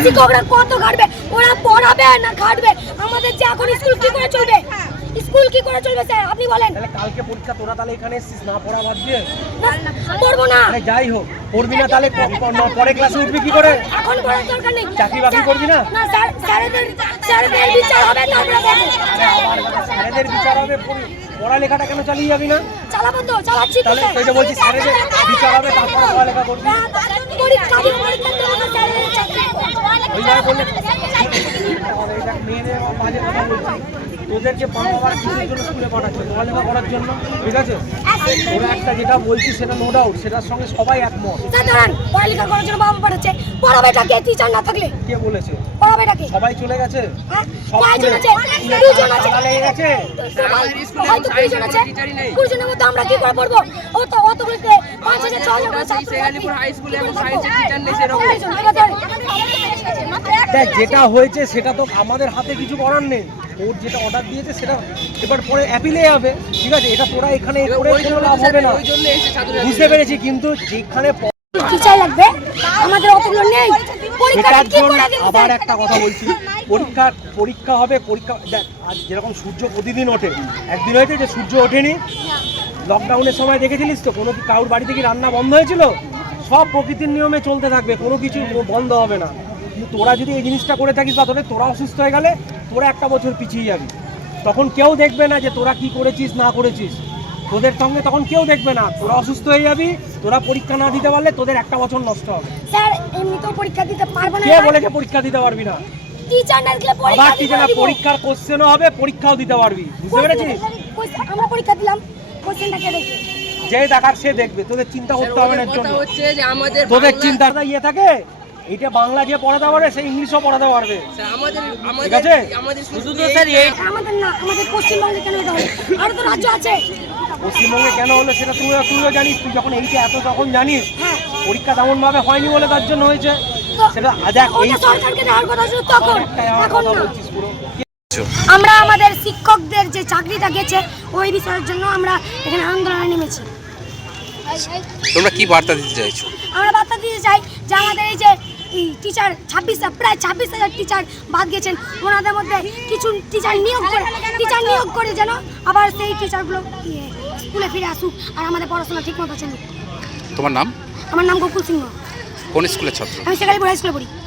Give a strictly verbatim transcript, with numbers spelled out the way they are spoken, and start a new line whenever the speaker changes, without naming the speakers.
শিক্ষকরা কত খাটবে, ওরা পড়াবে না খাটবে? আমাদের যে এখন স্কুল কি করে চলবে, স্কুল কি করে চলবে স্যার আপনি বলেন?
তাহলে কালকে পরীক্ষা তোরা তাহলে এখানে এসেছিস না পড়া বাদ দিয়ে?
পড়বো না।
আরে যাই হোক, পড়বি না তাহলে পরে ক্লাসে উঠবি কি করে?
এখন পড়ার দরকার নেই।
চাকরি বাকরি করবি না?
না স্যার, স্যারেদের স্যারেদের বিচার হবে তারপরে বলবো।
স্যারেদের বিচার হবে, পড়ালেখাটা কেন চালিয়ে যাবি না?
চালাবো তো, চালাচ্ছি তো
তাহলে
স্যার।
তুই যে বলছিস স্যারেদের বিচার হবে তারপরে পড়ালেখা করবি?
পরীক্ষা দিয়ে পরীক্ষা দেবো না স্যারেদের চাকরি।
ওইভাবে বললে এটা মেয়েদের বাজে কথা বলছি। তোদেরকে বাবা কিসের জন্য স্কুলে পাঠাচ্ছে? পড়ালেখা করার জন্য, ঠিক আছে? ওরা একটা যেটা বলছিস সেটা নো ডাউট, সেটার সঙ্গে সবাই একমত।
স্যার ধরেন পড়ালেখা করার জন্য বাবা পাঠাচ্ছে, পড়াবেটাকে টিচার না থাকলে
কে বলেছে?
পড়াবেটাকে
সবাই চলে গেছে?
হ্যাঁ,
সব
কয়জন আছে?
স্কুলে
দুজন আছে।
তালা লেগে গেছে?
হয়তো কুড়িজন আছে, কুড়িজনের মধ্যে আমরা কি করে পড়বো? ও তো অতগুলোতে পাঁচ হাজার ছ হাজার করে ছাত্র
দেখ, যেটা হয়েছে সেটা তো আমাদের হাতে কিছু করার নেই। ওর যেটা অর্ডার দিয়েছে সেটা এবার পরে অ্যাপিলে যাবে, ঠিক আছে? এটা তোরা এখানে করে কোনো লাভ হবে না, বুঝতে পেরেছি। কিন্তু যেখানে
টিচার লাগবে আমাদের অতগুলো নেই।
এটার জন্য আবার একটা কথা বলছি, পরীক্ষা পরীক্ষা হবে, পরীক্ষা দেখ আজ যেরকম সূর্য প্রতিদিন ওঠে, একদিন হয়েছে যে সূর্য ওঠেনি? লকডাউনের সময় দেখেছিলিস তো কোনো কি কারোর বাড়ি থেকে রান্না বন্ধ হয়েছিল? সব প্রকৃতির নিয়মে চলতে থাকবে, কোনো কিছু বন্ধ হবে না। কিন্তু তোরা যদি এই জিনিসটা করে থাকিস বা তোদের তোরা অসুস্থ হয়ে গেলে তোরা একটা বছর পিছিয়ে যাবি, তখন কেউ দেখবে না যে তোরা কি করেছিস না করেছিস, তোদের সঙ্গে তখন কেউ দেখবে না। তোরা অসুস্থ হয়ে যাবি, তোরা পরীক্ষা না দিতে পারলে তোদের একটা বছর নষ্ট হবে।
স্যার এমনিতেও পরীক্ষা দিতে পারবো না।
কে বলেছে পরীক্ষা দিতে পারবি না?
টিচার না দিলে
আবার
পরীক্ষা
টিচার
দিতে
পরীক্ষার কোশ্চেনও হবে, পরীক্ষাও দিতে পারবি, বুঝতে পেরেছিস?
আমরা পরীক্ষা দিলাম, কোশ্চেনটা কে দেখে?
যে দেখার সে দেখবে, তোদের চিন্তা করতে হবে না। এর জন্য
হচ্ছে যে আমাদের
তোদের চিন্তাটা ইয়ে থাকে, এইটা বাংলা যে পড়াতে পারবে সে ইংলিশও পড়াতে পারবে,
আমাদের
ঠিক আছে?
আমাদের
শুধু তো স্যার এই
আমাদের না, আমাদের পশ্চিমবঙ্গে কেন এটা হলো? আরো তো রাজ্য আছে।
পশ্চিমবঙ্গে কেন হলো সেটা তুই তুইও জানিস, তুই যখন এইটা এত তখন জানিস। পরীক্ষা তেমন ভাবে হয়নি বলে তার জন্য হয়েছে সেটা। দেখ এই
সরকারকে দেওয়ার কথা ছিল তখন, এখন না।
বলছিস পুরো।
আমরা আমাদের শিক্ষকদের যে চাকরিটা গেছে ওই বিষয়ের জন্য আমরা এখানে আন্দোলনে নেমেছি।
তোমরা কি বার্তা দিতে চাইছো?
আমরা বার্তা দিতে চাই যে আমাদের এই যে টিচার ছাব্বিশ প্রায় ছাব্বিশ হাজার টিচার বাদ গেছেন, ওনাদের মধ্যে কিছু টিচার নিয়োগ করে টিচার নিয়োগ করে যেন আবার সেই টিচারগুলো স্কুলে ফিরে আসুক আর আমাদের পড়াশোনা ঠিক মতো চলুক।
তোমার নাম?
আমার নাম গোকুল সিংহ।
কোন স্কুলের ছাত্র?
আমি সেকালিপুর হাই স্কুলে পড়ি।